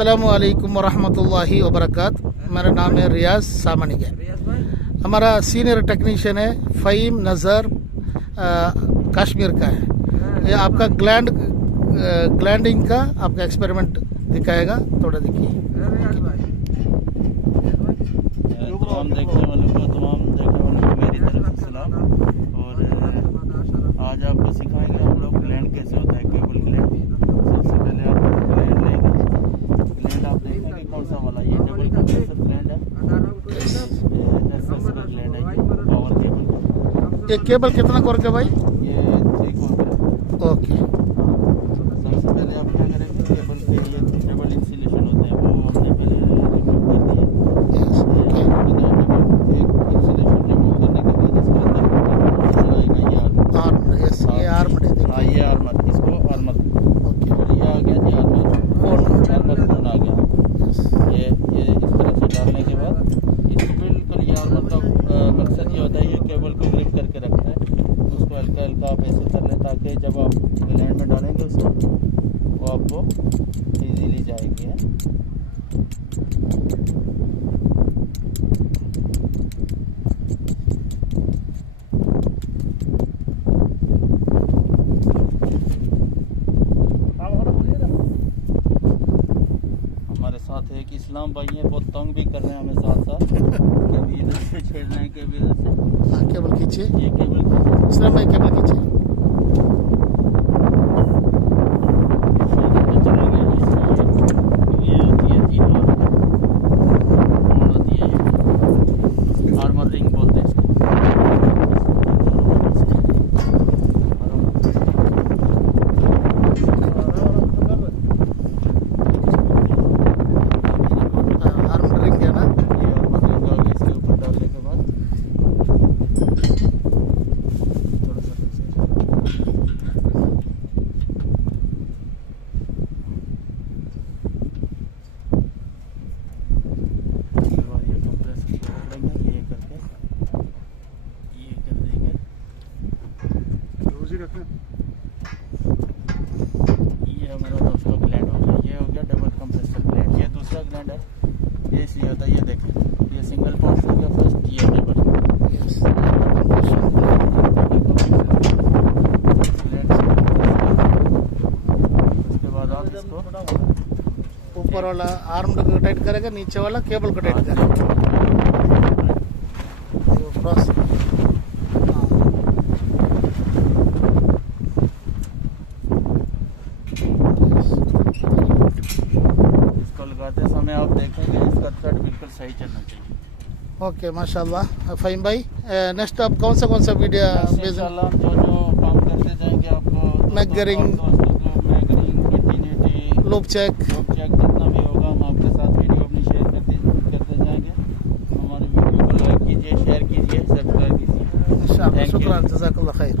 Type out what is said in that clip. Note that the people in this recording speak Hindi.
अस्सलामुअलैकुम वरहमतुल्लाहि वबरकातुहू। मेरा नाम है रियाज सामनिया। हमारा सीनियर टेक्नीशियन है फ़हीम नज़र, कश्मीर का है। ये आपका ग्लैंडिंग का आपका एक्सपेरिमेंट दिखाएगा, थोड़ा देखिए। तमाम देखने वालों को मेरी तरफ से सलाम। और आज आपको सिखाएंगे हम लोग ग्लैंड कैसे होता है, केबल ग्लैंड। सबसे पहले आप ग्लैंड लेंगे। ग्लैंड आप देखेंगे कौन सा वाला, ये डबल कंप्रेसर ग्लैंड है, एसएस का ग्लैंड है, ये पावर केबल। ये केबल कितना कोर का भाई? ये 3 कोर का। ओके। सबसे पहले आप क्या करेंगे, केबल के ये डबल इंसुलेशन होते हैं, वो हमने पहले रिमूव कर दिए। एक इंसुलेशन रिमूव करने के बाद इसके अंदर आएगा ये आर्मर। ये आर्मर है। हाँ, ये आर्मर, इसको आर्मर। ओके। और ये आ गया जी आर्मर कोन आ गया। ये इस तरह से डालने के बाद इसको बिल्कुल, ये आर्मर का मकसद ये होता है, ये केबल को ग्रिप करके रखता है, उसको हल्का हल्का आप ऐसे कर लें ताकि जब आप ग्लैंड में डालेंगे उसको, वो आपको इजीली जाएगी है। हमारे साथ एक इस्लाम भाई है, बहुत तंग भी कर रहे हैं हमें साथ साथ। कभी इधर से छेड़ रहे हैं, कभी इधर से। हाँ, केबल खींचे। ये केबल खींचे। इस्लाम भाई केबल खींचे। ये होती है जी होती है, आर्मर रिंग बोलते हैं इसको। आर्मर रिंग है ना? ये आर्मर रिंग आ गया, इसके ऊपर डालने के बाद थोड़ा सा ये कंप्रेसर पकड़ेंगे, ये करके ये कर देंगे। ये हमारा दोस्तों ग्लैंड हो गया, ये हो गया डबल कंप्रेसर ग्लैंड। ये दूसरा ग्लैंड है, ये इसलिए होता है, ये देखें, ये सिंगल पॉइंट हो गया फर्स्ट, ये डबल। उसके बाद आप इसको ऊपर वाला आर्म को टाइट करेगा, नीचे वाला केबल को टाइट करेगा। क्रॉस। इसको लगाते समय आप देखेंगे इसका थ्रेड बिल्कुल सही चलना चाहिए। ओके, माशाल्लाह। फ़हीम भाई, नेक्स्ट आप कौन सा वीडियो भेजें? इंशाल्लाह हम जो काम करते जाएंगे आपको मैगरिंग, कंटिन्यूटी, लूप चेक, जितना भी होगा हम आपके साथ वीडियो अपनी शेयर करते जाएंगे। हमारे वीडियो को लाइक कीजिए, शेयर कीजिए, सब्सक्राइब कीजिए। इंशाल्लाह। शुक्रान, जज़ाकल्लाह खैर।